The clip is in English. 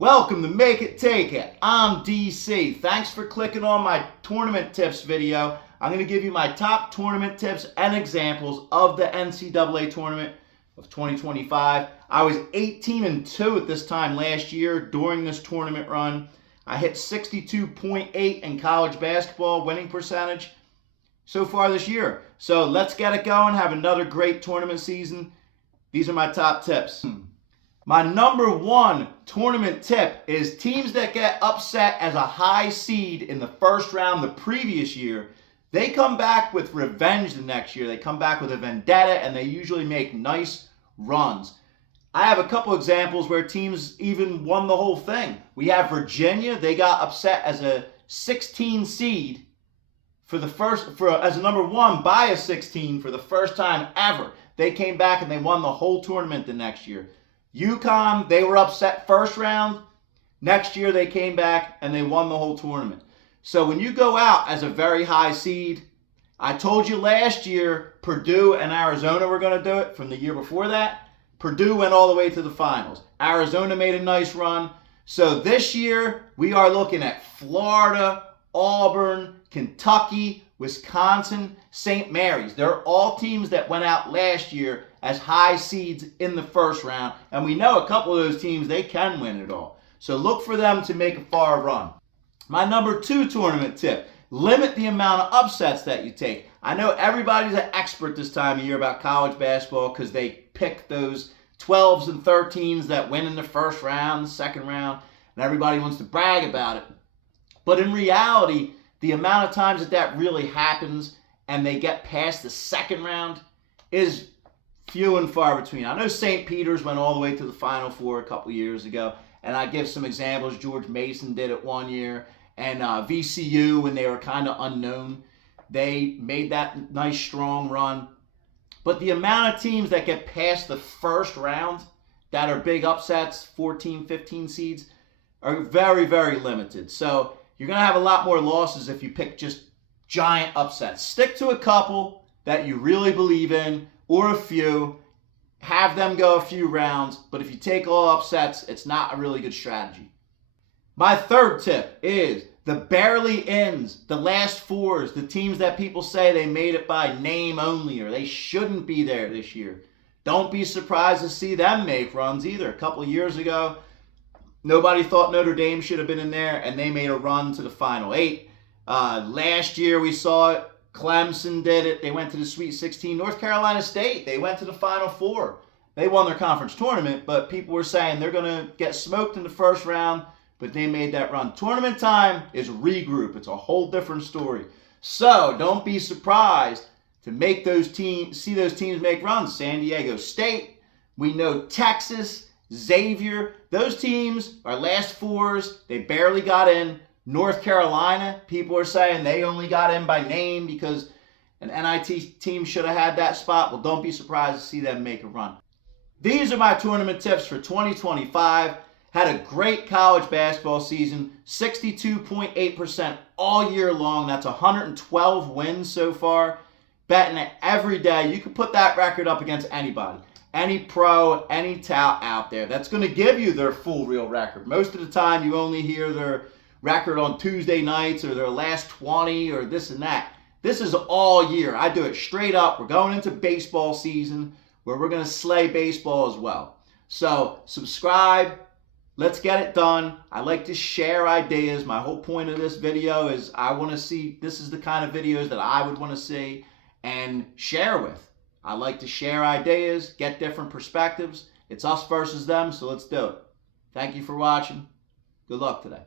Welcome to Make It Take It. I'm DC. Thanks for clicking on my tournament tips video. I'm going to give you my top tournament tips and examples of the NCAA tournament of 2025. I was 18-2 at this time last year during this tournament run. I hit 62.8 in college basketball winning percentage so far this year. So let's get it going. Have another great tournament season. These are my top tips. My number one tournament tip is teams that get upset as a high seed in the first round the previous year, they come back with revenge the next year. They come back with a vendetta, and they usually make nice runs. I have a couple examples where teams even won the whole thing. We have Virginia. They got upset as a 16 seed as a number one by a 16 for the first time ever. They came back and they won the whole tournament the next year. UConn, they were upset first round. Next year they came back and they won the whole tournament. So when you go out as a very high seed, I told you last year Purdue and Arizona were going to do it. From the year before that, Purdue went all the way to the finals. Arizona made a nice run. So this year we are looking at Florida, Auburn, Kentucky, Wisconsin, St. Mary's. They're all teams that went out last year as high seeds in the first round. And we know a couple of those teams, they can win it all. So look for them to make a far run. My number two tournament tip, limit the amount of upsets that you take. I know everybody's an expert this time of year about college basketball because they pick those 12s and 13s that win in the first round, the second round, and everybody wants to brag about it. But in reality, the amount of times that really happens and they get past the second round is few and far between. I know St. Peter's went all the way to the Final Four a couple years ago, and I give some examples. George Mason did it one year, and VCU, when they were kind of unknown, they made that nice strong run. But the amount of teams that get past the first round that are big upsets, 14, 15 seeds, are very, very limited. So you're going to have a lot more losses if you pick just giant upsets. Stick to a couple that you really believe in, or a few, have them go a few rounds, but if you take all upsets, it's not a really good strategy. My third tip is the barely ins, the last fours, the teams that people say they made it by name only or they shouldn't be there this year. Don't be surprised to see them make runs either. A couple of years ago, nobody thought Notre Dame should have been in there, and they made a run to the Final Eight. Last year we saw it. Clemson did it. They went to the Sweet 16. North Carolina State, they went to the Final Four. They won their conference tournament, but people were saying they're going to get smoked in the first round, but they made that run. Tournament time is regroup. It's a whole different story. So don't be surprised to see those teams make runs. San Diego State, we know Texas, Xavier, those teams are last fours. They barely got in. North Carolina, people are saying they only got in by name because an NIT team should have had that spot. Well, don't be surprised to see them make a run. These are my tournament tips for 2025. Had a great college basketball season, 62.8% all year long. That's 112 wins so far. Betting it every day. You can put that record up against anybody. Any pro, any tout out there. That's going to give you their full real record. Most of the time you only hear their record on Tuesday nights or their last 20 or this and that. This is all year. I do it straight up. We're going into baseball season where we're going to slay baseball as well. So subscribe. Let's get it done. I like to share ideas. My whole point of this video is I want to see, this is the kind of videos that I would want to see and share with. I like to share ideas, get different perspectives. It's us versus them, so let's do it. Thank you for watching. Good luck today.